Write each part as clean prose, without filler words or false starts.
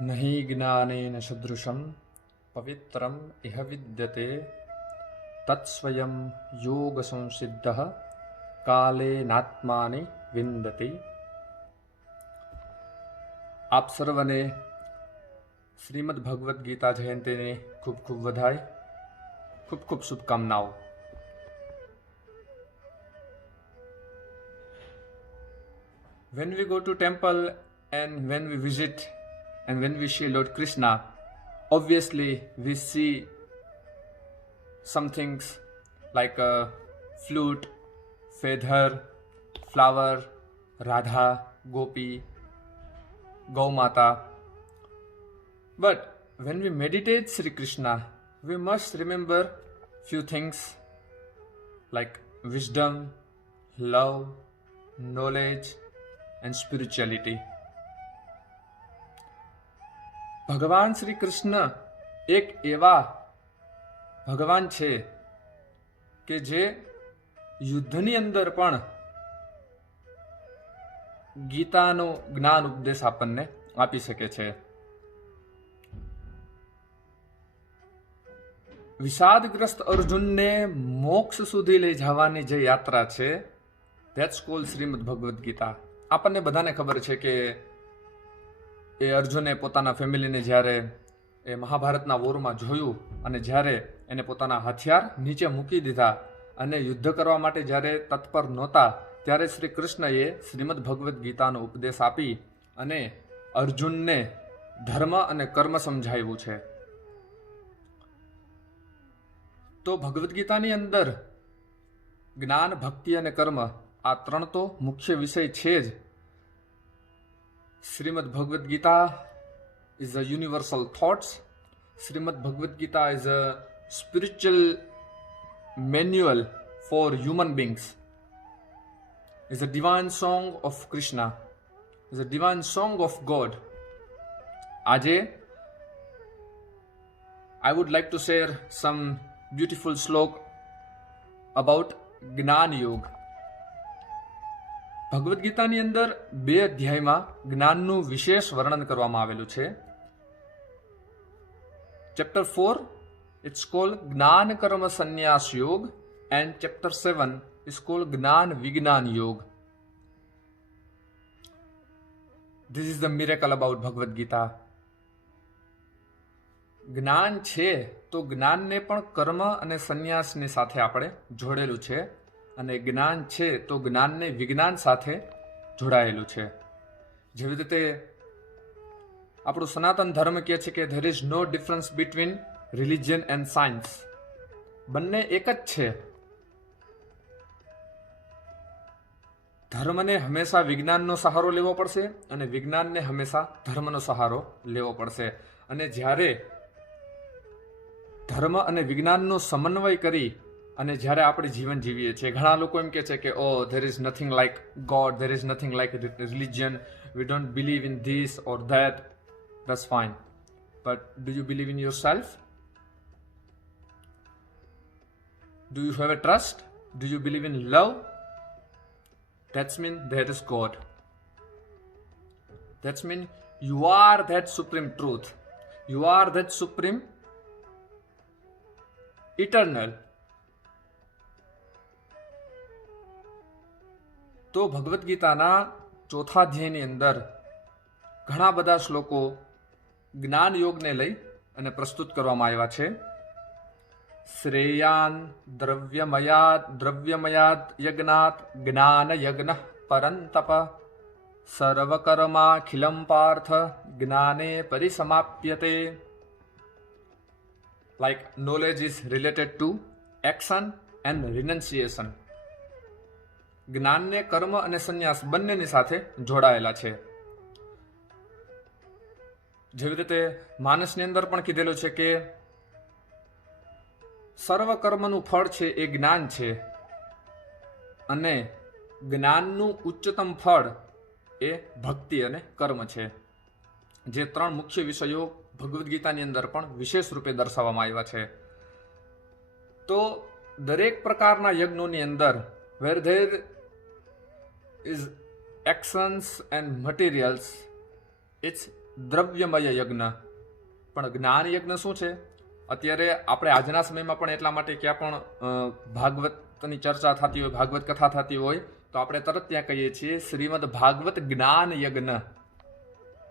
नहि ज्ञानेन सदृशं पवित्रम् इह विद्यते तत्स्वयं योगसंसिद्धः कालेनात्मानि विन्दति। આપ સર્વને શ્રીમદ ભગવદ્ ગીતા જયંતીની ખૂબ ખૂબ વધાઈ, ખૂબ ખૂબ શુભકામનાઓ. When we go to temple and when we visit and when we see Lord Krishna, obviously we see some things like a flute, feather, flower, Radha, Gopi, Gaumata. But when we meditate Sri Krishna, we must remember few things like wisdom, love, knowledge and spirituality. ભગવાન શ્રી કૃષ્ણ એક એવા ભગવાન છે કે જે યુદ્ધની અંદર પણ ગીતાનો જ્ઞાન ઉપદેશ આપણને આપી શકે છે. વિષાદગ્રસ્ત અર્જુનને મોક્ષ સુધી લઈ જવાની જે યાત્રા છે, ધેટ્સ કોલ્ડ શ્રીમદ ભગવદ્ ગીતા. આપણને બધાને ખબર છે કે એ અર્જુને પોતાના ફેમિલીને જ્યારે એ મહાભારતના વોરમાં જોયું અને જ્યારે એને પોતાના હથિયાર નીચે મૂકી દીધા અને યુદ્ધ કરવા માટે જ્યારે તત્પર નહોતા, ત્યારે શ્રી કૃષ્ણએ શ્રીમદ ભગવદ્ ગીતાનો ઉપદેશ આપી અને અર્જુનને ધર્મ અને કર્મ સમજાવ્યું છે. તો ભગવદ્ ગીતાની અંદર જ્ઞાન, ભક્તિ અને કર્મ આ ત્રણ તો મુખ્ય વિષય છે જ. Shrimad Bhagavad Gita is a universal thoughts. Shrimad Bhagavad Gita is a spiritual manual for human beings. Is a divine song of Krishna, is a divine song of God. આજે I would like to share some beautiful slok about જ્ઞાન યોગ. ભગવદ્ ગીતાની અંદર 2 અધ્યાયમાં જ્ઞાનનું વિશેષ વર્ણન કરવામાં આવેલું છે. ચેપ્ટર 4 ઇટ્સ કોલ્ડ જ્ઞાન કર્મ સંન્યાસ યોગ એન્ડ ચેપ્ટર 7 ઇઝ કોલ્ડ જ્ઞાન વિજ્ઞાન યોગ. This is the miracle about Bhagavad Gita. જ્ઞાન છે તો જ્ઞાનને પણ કર્મ અને સંન્યાસની સાથે આપણે જોડેલું છે, અને જ્ઞાન છે તો જ્ઞાનને વિજ્ઞાન સાથે જોડાયેલું છે. જેવી રીતે આપણું સનાતન ધર્મ કહે છે કે there is no difference between religion and science. બંને એક જ છે. ધર્મને હંમેશા વિજ્ઞાનનો સહારો લેવો પડશે અને વિજ્ઞાનને હંમેશા ધર્મનો સહારો લેવો પડશે. અને જ્યારે ધર્મ અને વિજ્ઞાનનો સમન્વય કરી અને જ્યારે આપણે જીવન જીવીએ છીએ, ઘણા લોકો એમ કહે છે કે oh there is nothing like God, there is nothing like religion, we don't believe in this or that. That's fine, but do you believe in yourself? Do you have a trust? Do you believe in love? That's mean there is God. That's mean you are that supreme truth. You are that supreme eternal. તો ભગવદ્ ગીતાના 4થા અધ્યાયની અંદર ઘણા બધા શ્લોકો જ્ઞાન યોગને લઈ અને પ્રસ્તુત કરવામાં આવ્યા છે. શ્રેયાન દ્રવ્યમયાદ યજ્ઞાત જ્ઞાન યજ્ઞ પરંતપ સર્વકર્માખિલમ પાર્થ જ્ઞાને પરિસમાપ્યતે. Like knowledge is related to action and renunciation. જ્ઞાનને કર્મ અને સંન્યાસ બંનેની સાથે જોડાયેલા છે. જેવી રીતે માનસની અંદર પણ કીધેલું છે કે સર્વ કર્મનું ફળ છે એ જ્ઞાન છે, અને જ્ઞાનનું ઉચ્ચતમ ફળ એ ભક્તિ અને કર્મ છે. જે 3 મુખ્ય વિષયો ભગવદ્ ગીતાની અંદર પણ વિશેષ રૂપે દર્શાવવામાં આવ્યા છે. તો દરેક પ્રકારના યજ્ઞોની અંદર where there is actions and materials, it's દ્રવ્યમય યજ્ઞ. પણ જ્ઞાન યજ્ઞ શું છે? અત્યારે આપણે આજના સમયમાં પણ એટલા માટે ક્યાં પણ ભાગવતની ચર્ચા થતી હોય, ભાગવત કથા થતી હોય, તો આપણે તરત ત્યાં કહીએ છીએ શ્રીમદ ભાગવત જ્ઞાન યજ્ઞ.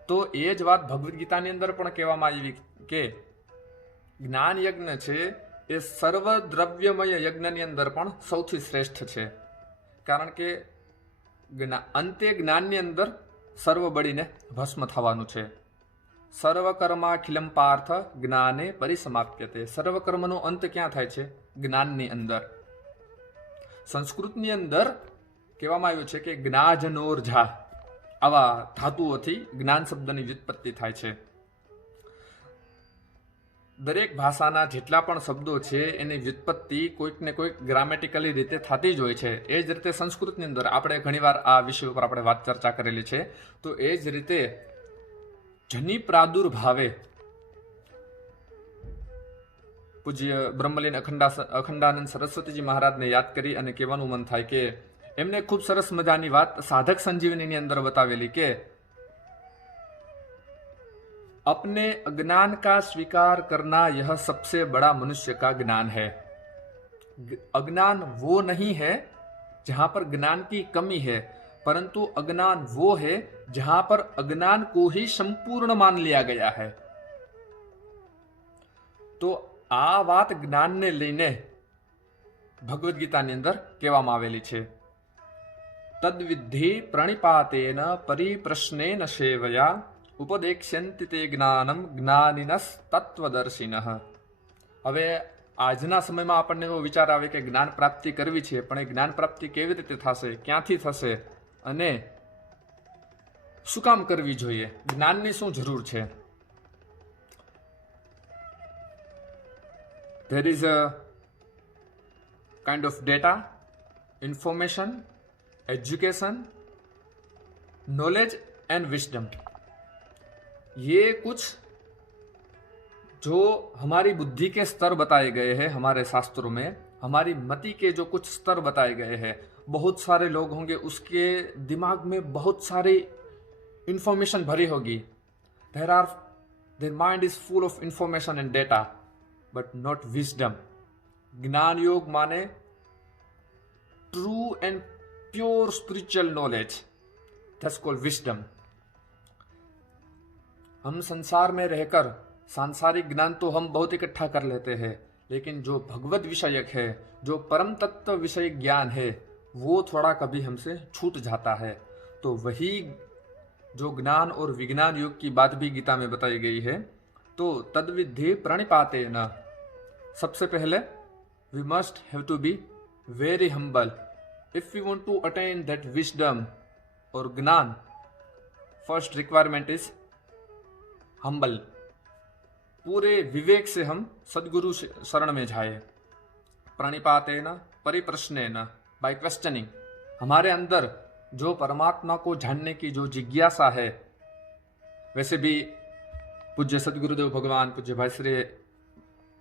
તો એ જ વાત ભગવદ્ ગીતાની અંદર પણ કહેવામાં આવી કે જ્ઞાન યજ્ઞ છે એ સર્વ દ્રવ્યમય યજ્ઞની અંદર પણ સૌથી શ્રેષ્ઠ છે. કારણ કે અંતે જ્ઞાનની અંદર સર્વ બળીને ભસ્મ થવાનું છે. સર્વકર્માખિલમ પાર્થ જ્ઞાને પરિસમાપ્યતે. સર્વકર્મનો અંત ક્યાં થાય છે? જ્ઞાનની અંદર. સંસ્કૃતની અંદર કહેવામાં આવ્યું છે કે જ્ઞાજનોર્જા આવા ધાતુઓથી જ્ઞાન શબ્દની વ્યુત્પત્તિ થાય છે. દરેક ભાષાના જેટલા પણ શબ્દો છે એની વ્યુત્પત્તિ કોઈક ને કોઈક ગ્રામેટિકલી રીતે થતી જ હોય છે. એ જ રીતે સંસ્કૃતની અંદર આપણે ઘણીવાર આ વિષય ઉપર આપણે વાત ચર્ચા કરેલી છે. તો એ જ રીતે જની પ્રાદુર્ભાવે પૂજ્ય બ્રહ્મલીન અખંડાનંદ સરસ્વતીજી મહારાજને યાદ કરી અને કહેવાનું મન થાય કે એમને ખૂબ સરસ મજાની વાત સાધક સંજીવનીની અંદર બતાવેલી કે अपने अज्ञान का स्वीकार करना यह सबसे बड़ा मनुष्य का ज्ञान है. अज्ञान वो नहीं है जहां पर ज्ञान की कमी है, परंतु अज्ञान वो है जहां पर अज्ञान को ही संपूर्ण मान लिया गया है. તો આ વાત જ્ઞાનને લઈને ભગવદ્ ગીતાની અંદર કહેવામાં આવેલી છે. તદ્વિદ્ધિ પ્રણિપાતેન પરિપ્રશ્નેન સેવયા ઉપદેક્ષ્યંતિ તે જ્ઞાનમ જ્ઞાનિનસ તત્વદર્શિનઃ. હવે આજના સમયમાં આપણને એવો વિચાર આવે કે જ્ઞાન પ્રાપ્તિ કરવી છે, પણ એ જ્ઞાન પ્રાપ્તિ કેવી રીતે થશે, ક્યાંથી થશે અને શું કામ કરવી જોઈએ, જ્ઞાનની શું જરૂર છે? There is a kind of data, information, education, knowledge and wisdom. ये कुछ जो हमारी बुद्धि के स्तर बताए गए हैं हमारे शास्त्रों में, हमारी मति के जो कुछ स्तर बताए गए हैं, बहुत सारे लोग होंगे उसके दिमाग में बहुत सारी इंफॉर्मेशन भरी होगी. their mind is full of information and data, but not wisdom. ज्ञान योग माने true and pure spiritual knowledge. That's called wisdom. हम संसार में रहकर सांसारिक ज्ञान तो हम बहुत इकट्ठा कर लेते हैं, लेकिन जो भगवत विषयक है, जो परम तत्व विषय ज्ञान है, वो थोड़ा कभी हमसे छूट जाता है. तो वही जो ज्ञान और विज्ञान योग की बात भी गीता में बताई गई है. तो तद्विद्धि प्रणिपातेन, सबसे पहले we must have to be very humble. If we want to attain that wisdom और ज्ञान, फर्स्ट रिक्वायरमेंट इज हम्बल. पूरे विवेक से हम सदगुरु शरण में जाए. प्रणिपातेन परिप्रश्नेन, बाय क्वेश्चनिंग. हमारे अंदर जो परमात्मा को जानने की जो जिज्ञासा है, वैसे भी पूज्य सदगुरुदेव भगवान पूज्य भाई श्री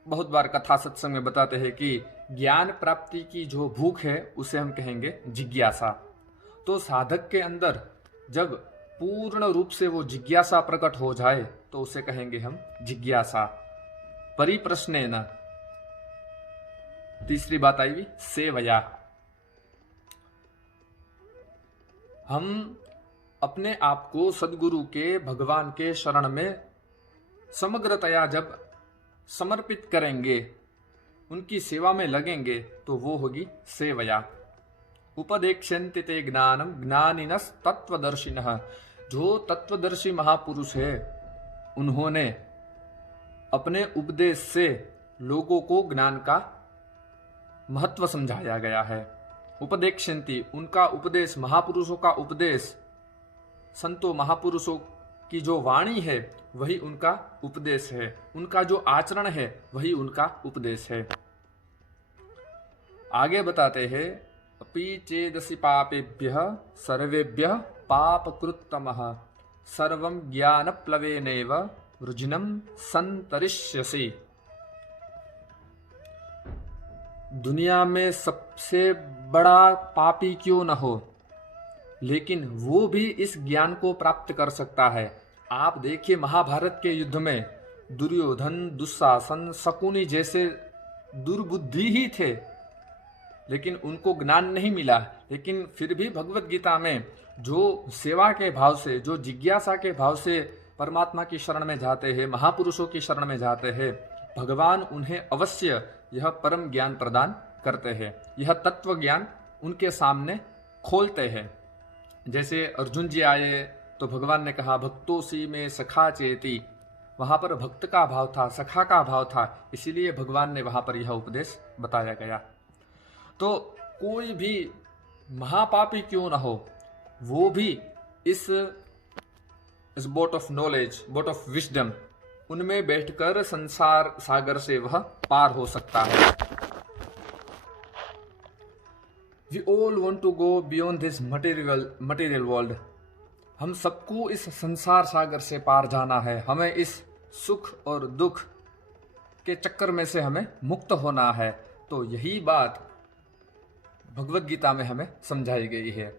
बहुत बार कथा सत्संग में बताते हैं कि ज्ञान प्राप्ति की जो भूख है उसे हम कहेंगे जिज्ञासा. तो साधक के अंदर जब पूर्ण रूप से वो जिज्ञासा प्रकट हो जाए तो उसे कहेंगे हम जिज्ञासा. परिप्रश्नेन, तीसरी बात आई हुई सेवया. हम अपने आप को सदगुरु के, भगवान के शरण में समग्रतया जब समर्पित करेंगे, उनकी सेवा में लगेंगे, तो वो होगी सेवया. उपदेक्ष्यन्ति ते ज्ञानम ज्ञानिनस तत्वदर्शिनः. जो तत्वदर्शी महापुरुष है, उन्होंने अपने उपदेश से लोगों को ज्ञान का महत्व समझाया गया है. उपदेक्ष्यन्ति, उनका उपदेश, महापुरुषों का उपदेश, संतों महापुरुषों की जो वाणी है वही उनका उपदेश है, उनका जो आचरण है वही उनका उपदेश है. आगे बताते हैं अपि चेदसि पापेभ्यः सर्वेभ्यः पापकृत्तमः सर्वं ज्ञानप्लवेनैव वृजिनं सन्तरिष्यसि. दुनिया में सबसे बड़ा पापी क्यों न हो, लेकिन वो भी इस ज्ञान को प्राप्त कर सकता है. आप देखिए महाभारत के युद्ध में दुर्योधन, दुशासन, शकुनी जैसे दुर्बुद्धि ही थे, लेकिन उनको ज्ञान नहीं मिला। लेकिन फिर भी भगवत गीता में जो सेवा के भाव से, जो जिज्ञासा के भाव से परमात्मा की शरण में जाते हैं, महापुरुषों की शरण में जाते हैं, भगवान उन्हें अवश्य यह परम ज्ञान प्रदान करते हैं, यह तत्व ज्ञान उनके सामने खोलते हैं। जैसे अर्जुन जी आए तो भगवान ने कहा भक्तोसी में सखा चेती, वहां पर भक्त का भाव था, सखा का भाव था, इसीलिए भगवान ने वहां पर यह उपदेश बताया गया। तो कोई भी महापापी क्यों ना हो, वो भी इस boat of knowledge, boat of wisdom, उनमें बैठकर संसार सागर से वह पार हो सकता है। We all want to go beyond this material world. हम सबको इस संसार सागर से पार जाना है, हमें इस सुख और दुख के चक्कर में से हमें मुक्त होना है। तो यही बात भगवत गीता में हमें समझाई गई है।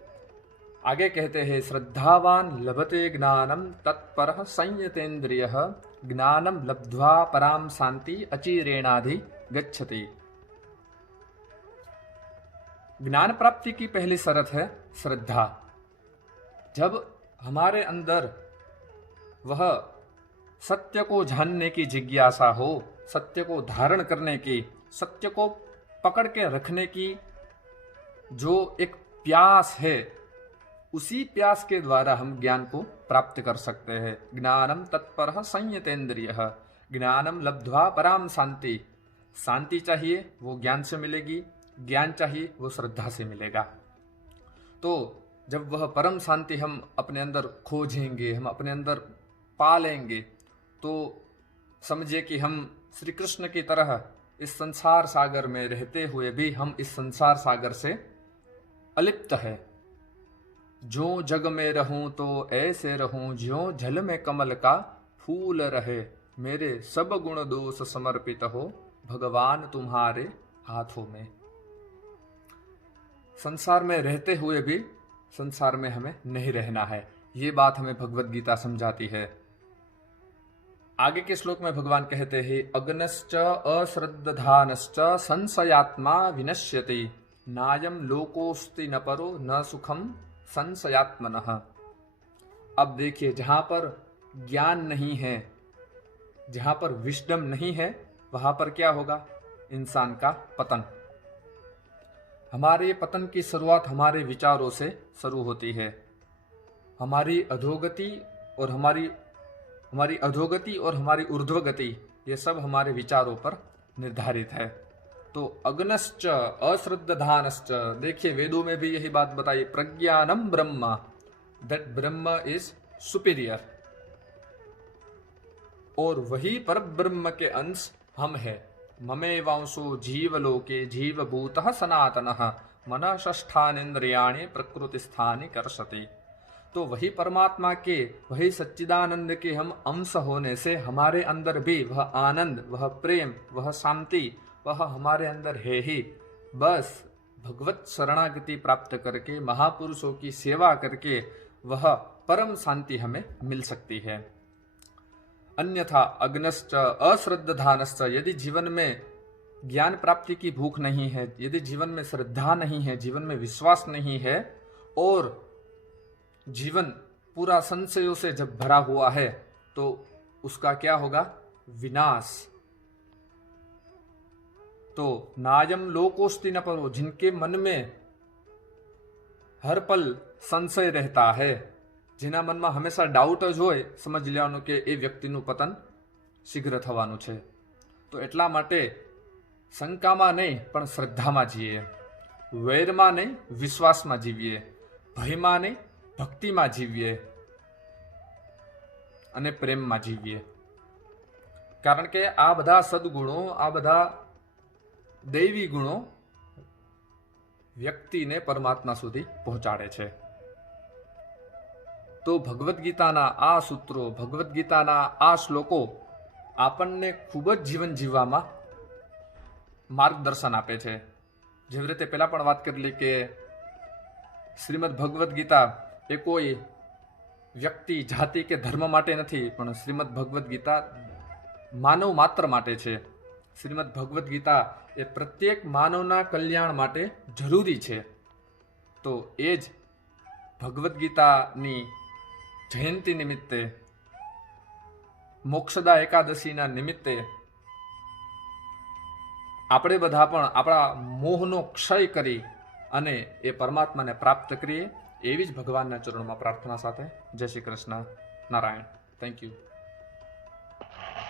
आगे कहते हैं श्रद्धावान लभते ज्ञानम तत्परः संयतेन्द्रियः ज्ञानम लब्ध्वा पराम शांति अचिरेणाधि गच्छति। ज्ञान प्राप्ति की पहली शर्त है श्रद्धा। जब हमारे अंदर वह सत्य को जानने की जिज्ञासा हो, सत्य को धारण करने की, सत्य को पकड़ के रखने की जो एक प्यास है, उसी प्यास के द्वारा हम ज्ञान को प्राप्त कर सकते हैं। ज्ञानम तत्परः संयतेन्द्रियः ज्ञानम लब्ध्वा पराम शांति। शांति चाहिए वो ज्ञान से मिलेगी, ज्ञान चाहिए वो श्रद्धा से मिलेगा। तो जब वह परम शांति हम अपने अंदर खोजेंगे, हम अपने अंदर पालेंगे, तो समझिए कि हम श्री कृष्ण की तरह इस संसार सागर में रहते हुए भी हम इस संसार सागर से अलिप्त है। जो जग में रहूं तो ऐसे रहूं, ज्यों जल में कमल का फूल रहे, मेरे सब गुण दोष समर्पित हो, भगवान तुम्हारे हाथों में। संसार में रहते हुए भी संसार में हमें नहीं रहना है, ये बात हमें भगवत गीता समझाती है। आगे के श्लोक में भगवान कहते हैं अग्नश्च अश्रद्धानश्च संशयात्मा विनश्यति, नायम लोकोस्ति न परो न सुखम संशयात्मनः। अब देखिए, जहां पर ज्ञान नहीं है, जहां पर विजडम नहीं है, वहां पर क्या होगा? इंसान का पतन। हमारे पतन की शुरुआत हमारे विचारों से शुरू होती है। हमारी अधोगति और हमारी ऊर्ध्वगति, ये सब हमारे विचारों पर निर्धारित है। तो अग्नश्च अश्रद्धानश्च, देखिए वेदों में भी यही बात बताई, प्रज्ञानम ब्रह्म, दैट ब्रह्म इज सुपीरियर, और वही पर ब्रह्म के अंश हम है। ममेवांशो जीवलोके जीवभूतः सनातनः, मनः षष्ठानीन्द्रियाणि प्रकृतिस्थानि कर्षति। तो वही परमात्मा के, वही सच्चिदानंद के हम अंश होने से हमारे अंदर भी वह आनंद, वह प्रेम, वह शांति, वह हमारे अंदर है ही। बस भगवत शरणागति प्राप्त करके, महापुरुषों की सेवा करके वह परम शांति हमें मिल सकती है। अन्यथा अग्नश्च अश्रद्धानश्च, यदि जीवन में ज्ञान प्राप्ति की भूख नहीं है, यदि जीवन में श्रद्धा नहीं है, जीवन में विश्वास नहीं है, और जीवन पूरा संशयों से जब भरा हुआ है, तो उसका क्या होगा? विनाश। तो नायम लोकोस्ति न परो, जिनके मन में हर पल संशय रहता है, જેના મનમાં હંમેશા ડાઉટ જ હોય, સમજ લેવાનું કે એ વ્યક્તિનું પતન શીઘ્ર થવાનું છે। તો એટલા માટે શંકામાં નહીં પણ શ્રદ્ધામાં જીવીએ, વૈરમાં નહીં વિશ્વાસમાં જીવીએ, ભયમાં નહીં ભક્તિમાં જીવીએ અને પ્રેમમાં જીવીએ। કારણ કે આ બધા સદગુણો, આ બધા દૈવી ગુણો વ્યક્તિને પરમાત્મા સુધી પહોંચાડે છે। તો ભગવદ્ ગીતાના આ સૂત્રો, ભગવદ્ ગીતાના આ શ્લોકો આપણને ખૂબ જ જીવન જીવવામાં માર્ગદર્શન આપે છે। જેવી રીતે પહેલા પણ વાત કરેલી કે શ્રીમદ ભગવદ્ ગીતા એ કોઈ વ્યક્તિ, જાતિ કે ધર્મ માટે નથી, પણ શ્રીમદ ભગવદ્ ગીતા માનવ માત્ર માટે છે. શ્રીમદ ભગવદ્ ગીતા એ પ્રત્યેક માનવના કલ્યાણ માટે જરૂરી છે. તો એ જ ભગવદ્ ગીતાની જયંતિ નિમિત્તે, મોક્ષદા એકાદશીના નિમિત્તે આપણે બધા પણ આપણા મોહનો ક્ષય કરી અને એ પરમાત્માને પ્રાપ્ત કરીએ, એવી જ ભગવાનના ચરણોમાં પ્રાર્થના સાથે જય શ્રી કૃષ્ણ. નારાયણ. Thank you.